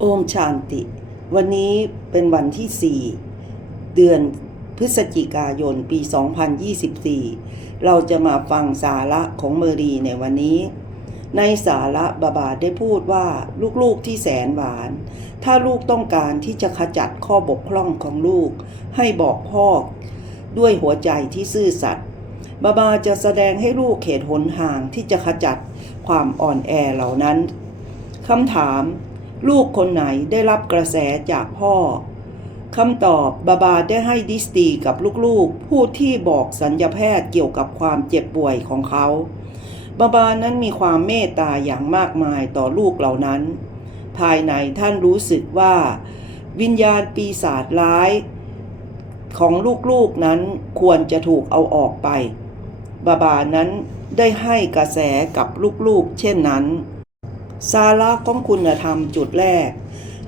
โอมชานติ วันนี้เป็นวันที่ 4 เดือนพฤศจิกายนปี 2024 เราจะมาฟังสาระของเมอรีในวันนี้ ในสาระบาบาได้พูดว่าลูกๆที่แสนหวาน ถ้าลูกต้องการที่จะขจัดข้อบกพร่องของลูก ให้บอกพ่อด้วยหัวใจที่ซื่อสัตย์บาบาจะแสดงให้ลูกเขตหนห่างที่จะขจัดความอ่อนแอเหล่านั้นคำถาม ลูกคนไหนได้รับกระแสจากพ่อคำตอบบาบาได้ให้ดิสตีกับลูกๆ ผู้ที่บอกสัญญาแพทย์เกี่ยวกับความเจ็บป่วยของเขา บาบานั้นมีความเมตตาอย่างมากมายต่อลูกเหล่านั้น ภายในท่านรู้สึกว่า วิญญาณปีศาจร้าย ของลูกๆนั้นควรจะถูกเอาออกไป บาบานั้นได้ให้กระแสกับลูกๆ เช่นนั้น สาระของคุณธรรมจุดแรก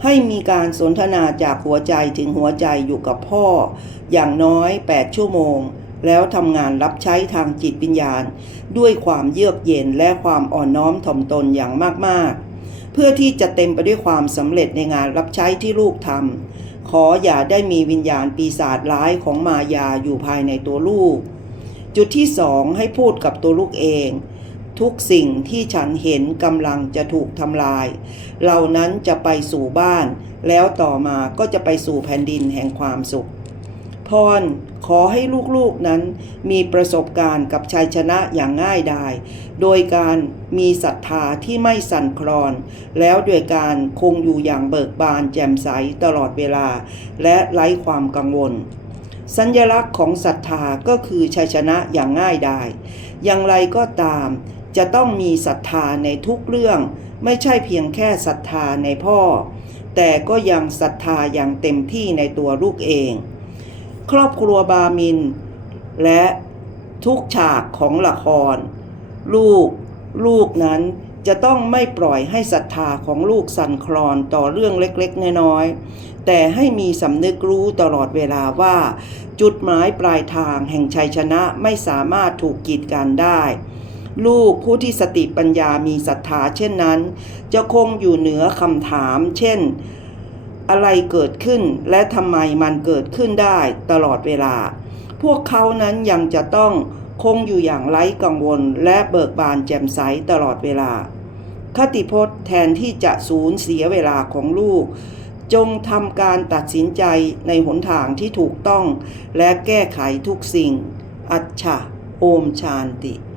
ให้มีการสนทนาจากหัวใจถึงหัวใจอยู่กับพ่อ อย่างน้อย 8 ชั่วโมง แล้วทำงานรับใช้ทางจิตวิญญาณ ด้วยความเยือกเย็นและความอ่อนน้อมถ่อมตนอย่างมากๆ เพื่อที่จะเต็มไปด้วยความสำเร็จในงานรับใช้ที่ลูกทำขออย่าได้มีวิญญาณปีศาจร้ายของมายาอยู่ภายในตัวลูก จุดที่สองให้พูดกับตัวลูกเอง ทุกสิ่งที่ฉันเห็นกำลังจะถูกทำลาย เหล่านั้นจะไปสู่บ้าน แล้วต่อมาก็จะไปสู่แผ่นดินแห่งความสุข พรขอให้ลูกๆนั้นมีประสบการณ์กับชัยชนะอย่างง่ายดาย โดยการมีศรัทธาที่ไม่สั่นคลอน แล้วด้วยการคงอยู่อย่างเบิกบานแจ่มใสตลอดเวลา และไร้ความกังวลสัญลักษณ์ของศรัทธาก็คือชัยชนะอย่างง่ายดาย อย่างไรก็ตาม จะต้องมีศรัทธาในทุกเรื่อง ไม่ใช่เพียงแค่ศรัทธาในพ่อ แต่ก็ยังศรัทธาอย่างเต็มที่ในตัวลูกเอง ครอบครัวบามิน และทุกฉากของละคร ลูก ลูกนั้นจะต้องไม่ปล่อยให้ศรัทธาของลูกสั่นคลอนต่อเรื่องเล็กๆ น้อยๆ แต่ให้มีสำนึกรู้ตลอดเวลาว่า จุดหมายปลายทางแห่งชัยชนะไม่สามารถถูกกีดกันได้ ลูกผู้ที่สติปัญญามีศรัทธาเช่นนั้น จะคงอยู่เหนือคำถาม เช่น อะไรเกิดขึ้นและทำไมมันเกิดขึ้นได้ตลอดเวลา พวกเขานั้นยังจะต้องคงอยู่อย่างไร้กังวลและเบิกบานแจ่มใสตลอดเวลา คติพจน์แทนที่จะสูญเสียเวลาของลูก จงทำการตัดสินใจในหนทางที่ถูกต้อง และแก้ไขทุกสิ่ง อัจฉะโอมชานติ